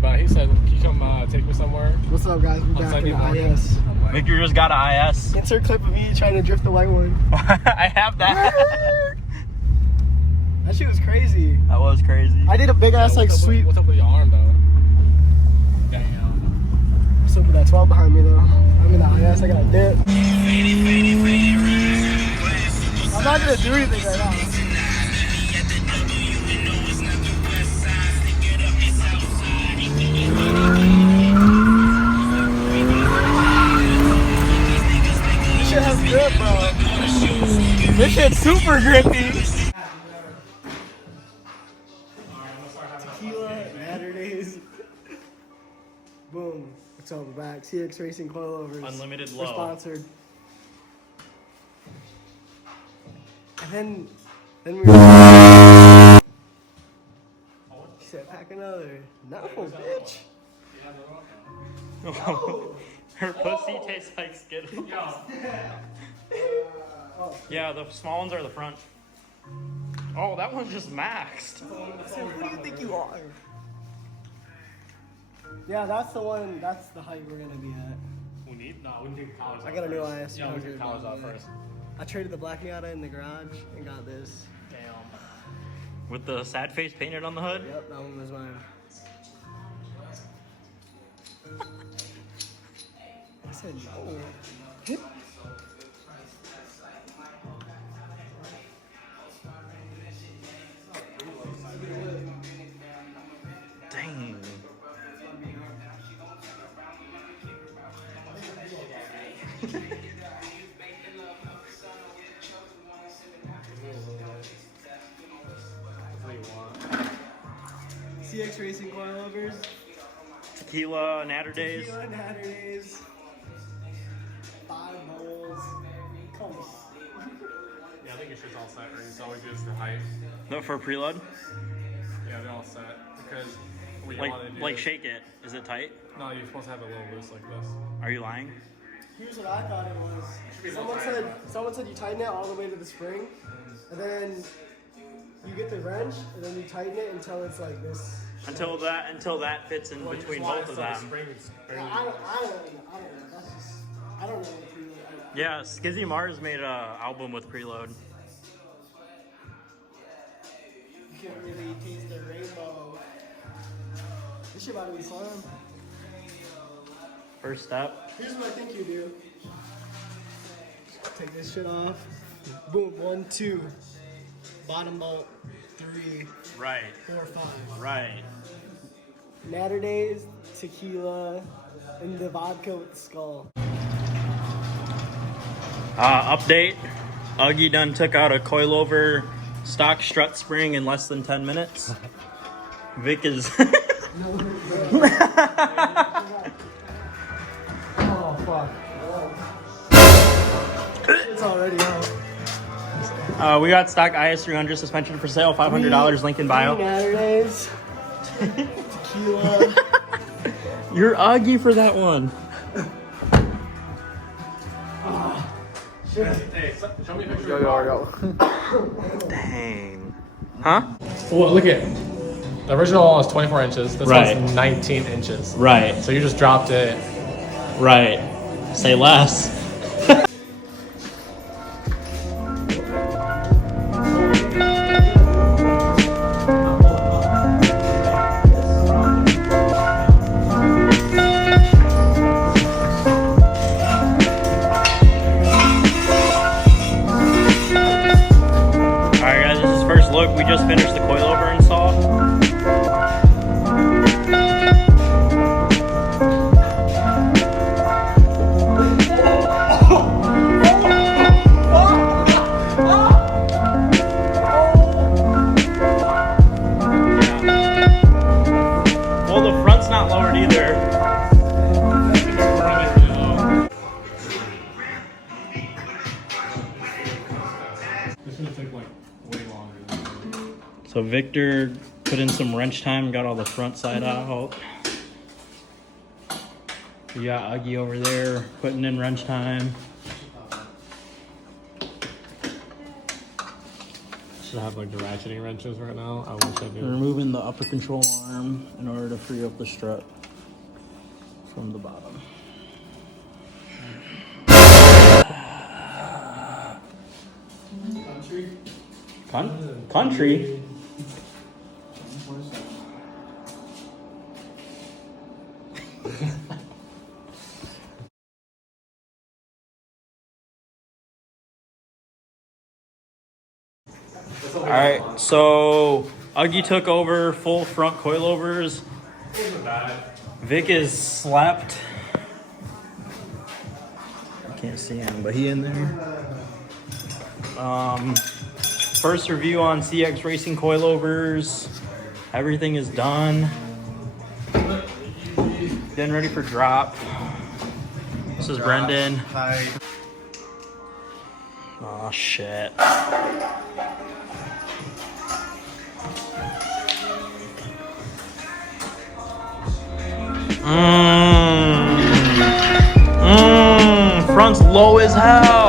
but he said, can you come take me somewhere? What's up, guys? We're back in the IS. Victor just got an IS. Insert clip of me trying to drift the white one. I have that. That shit was crazy. That was crazy. I did a big ass like sweep. What's up with your arm though? Damn. What's up with that 12 behind me though? I'm in the IS. I got a dip. I'm not gonna do anything right now. This shit has grip, bro. This shit's super grippy. Tequila, Saturdays. Boom. What's up, we're back. CX Racing Coilovers. Unlimited low. We're sponsored. And then we were... She said, pack another. No, bitch. No. Her pussy tastes like Skittles. Yeah, the small ones are the front. Oh, that one's just maxed. Who do you think you are? Yeah, that's the one. That's the height we're gonna be at. We need collars. I got a new IS. Yeah, we need collars out first. I traded the black Miata in the garage and got this. Damn. With the sad face painted on the hood? Yep, that one was mine. I said no. Dang. CX Racing Coilovers. Tequila, Natter Days. Tequila and Saturdays. 5 bowls. Come on. Yeah, I think your shit's all set, or it's always just the height. No, for preload? Yeah, they're all set. Because what you want to do Like is, shake it. Is it tight? no, you're supposed to have it a little loose like this. Are you lying? Here's what I thought it was. Someone said you tighten it all the way to the spring, and then you get the wrench, and then you tighten it until it's like this. Until that fits in between both of them. I don't know. That's just, I don't know. Yeah, Skizzy Mars made an album with preload. You can't really taste the rainbow. This shit about to be fun. First step. Here's what I think you do. Take this shit off. Boom. 1, 2. Bottom bolt. 3. Right. 4, 5. Right. Natter Days, tequila, and the vodka with the skull. Update. Uggy done took out a coilover stock strut spring in less than 10 minutes. Vic is... Oh, fuck. It's already out. We got stock is300 suspension for sale, $500, link in bio. Natter Days, tequila. You're Uggy for that one. Hey, show me a picture. Yo. Dang. Huh? Well, look at the original one was 24 inches. This one's 19 inches. Right. So you just dropped it. Right. Say less. Look, we just finished the coilover install. Well, the front's not lowered either. This should take like way longer. So Victor put in some wrench time, got all the front side out. We got Uggy over there putting in wrench time. Should have like the ratcheting wrenches right now. I wish I did. Removing the upper control arm in order to free up the strut from the bottom. Country? Alright, so Uggy took over full front coilovers. Vic is slapped. I can't see him, but he in there. First review on CX Racing coilovers. Everything is done. Getting ready for drop. This is Brendan. Hi. Oh shit. Front's low as hell.